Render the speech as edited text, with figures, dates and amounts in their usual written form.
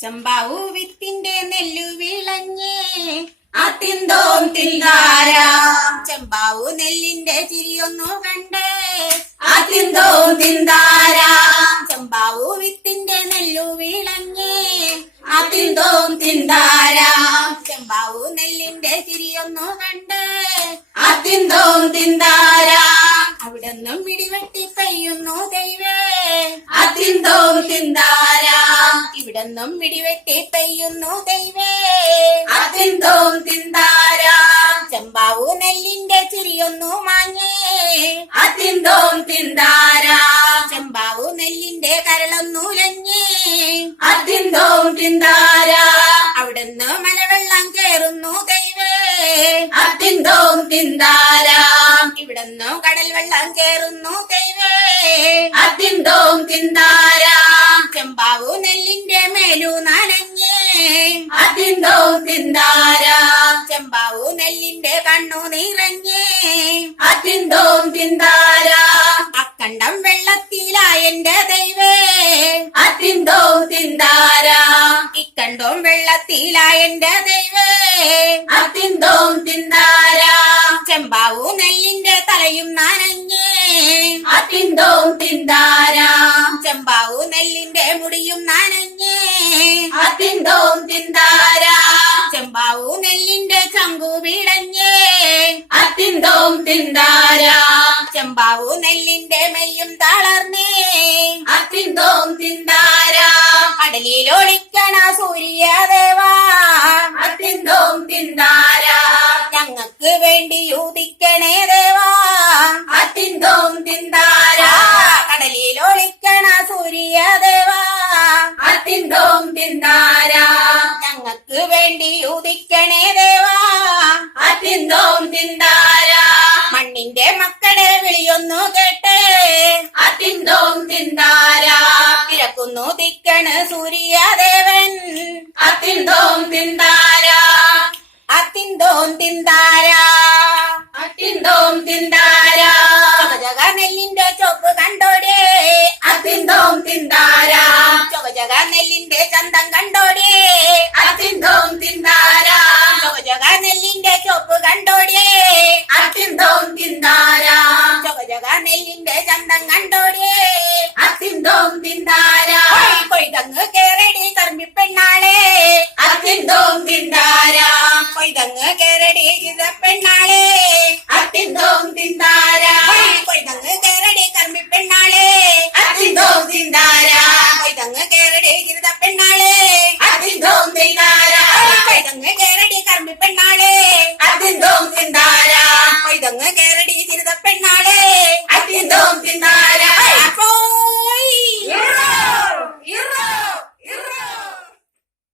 ചമ്പാവു വിത്തിന്റെ നെല്ലു വിളഞ്ഞേ അതിന്തോം തിന്താര. ചെമ്പാവു നെല്ലിന്റെ ചിരിയൊന്നു കണ്ടേ അതിന്തോം തിന്താര. ചെമ്പാവു വിത്തിന്റെ നെല്ലു വിളഞ്ഞേ അതിന്തോം തിന്താര. ചെമ്പാവു നെല്ലിന്റെ ചിരിയൊന്നു കണ്ടേ അതിന്തോം തിന്താര. അവിടെന്നും ഇടിവെട്ടി പെയ്യുന്നു ദൈവേ അതിന്തോം തിന്താര. ഇവിടെന്നും ഇടിവെട്ടി പെയ്യുന്നു ദൈവേ അതിന്തോം തിന്താര. ചെമ്പാവു നെല്ലിന്റെ ചിരിയൊന്നു മാഞ്ഞേ അതിന്തോം തിന്താര. ചെമ്പാവു നെല്ലിന്റെ കരളൊന്നുലഞ്ഞേ അതിന്തോം തിന്താര. അവിടുന്ന് മലവെള്ളം കേറുന്നു ദൈവേ അതിന്തോം തിന്താര. ഇവിടുന്ന് കടൽ വെള്ളം കേറുന്നു ദൈവേ അതിന്തോം തിന്താര. ചെമ്പാവു നെല്ലിന്റെ മേലു നനഞ്ഞേ അതിന്തോം തിന്താര. ചെമ്പാവു നെല്ലിന്റെ കണ്ണു നിറഞ്ഞേ അതിന്തോം തിന്താര. അക്കണ്ടം വെള്ളത്തിലായെന്റെ ദൈവേ അതിന്തോം തിന്താര. ഇക്കണ്ടോം വെള്ളത്തിലായെന്റെ ദൈവേ അതിന്തോം തിന്താര. ചെമ്പാവു നെല്ലിന്റെ തലയും നനഞ്ഞേ അതിന്തോം തിന്താര. ചെമ്പാവു നെല്ലിന്റെ മുടിയും നനഞ്ഞേ അതിന്തോം തിന്താര. ചെമ്പാവു നെല്ലിന്റെ ചങ്കു പിടഞ്ഞേ അതിന്തോം തിന്താര. ചെമ്പാവു നെല്ലിന്റെ മെയ്യും തളർന്നേ അതിന്തോം തിന്താര. കടലിലൊളിക്കണ സൂര്യദേവാ അതിന്തോം തിന്താര. ഞങ്ങക്ക് വേണ്ടി യൂതിക്കണേ ദേവാ അതിന്തോം തിന്താര. കടലിലൊളിക്കണ സൂര്യദേവാ അതിന്തോം തിന്താര. ഞങ്ങക്ക് വേണ്ടി യൂതിക്കണേ ദേവാ അതിന്തോം തിന്താര. മണ്ണിന്റെ മക്കളുടെ വിളിയൊന്നു കേട്ടേ അതിന്തോം തിന്താര. കിഴക്കുന്നു തിക്കണ് സൂര്യദേവൻ അതിന്തോം തിന്താര. അത്തിന്തോം തിന്താര അതിന്തോം തിന്താര. ചൊകചക നെല്ലിന്റെ ചൊപ്പ് കണ്ടോടേ അതിന്തോം തിന്താര. ചൊകചക നെല്ലിന്റെ ചന്തം കണ്ടോടേ അതിന്തോം തിന്താര. ചൊകചക നെല്ലിന്റെ ചൊപ്പ് കണ്ടോടേ അതിന്തോം തിന്താര. ചൊകചക നെല്ലിന്റെ ചന്തം കണ്ടോടേ അതിന്തോം തിന്താര. കൊയ്തങ്ങ് കേറടി കർമ്മിപ്പെണ്ണാളെ അതിന്തോം തിന്താര. കൊയ്തങ്ങ് കേറടി പെണ്ണാളെ അതിന്തോം തിന്താര. കൊയ്തങ്ങ് കേറടി കർമ്മിപ്പെണ്ണാളെ അതിന്തോം തിന്താര. കൊയ്തങ്ങ് കേറടി പെണ്ണാളെ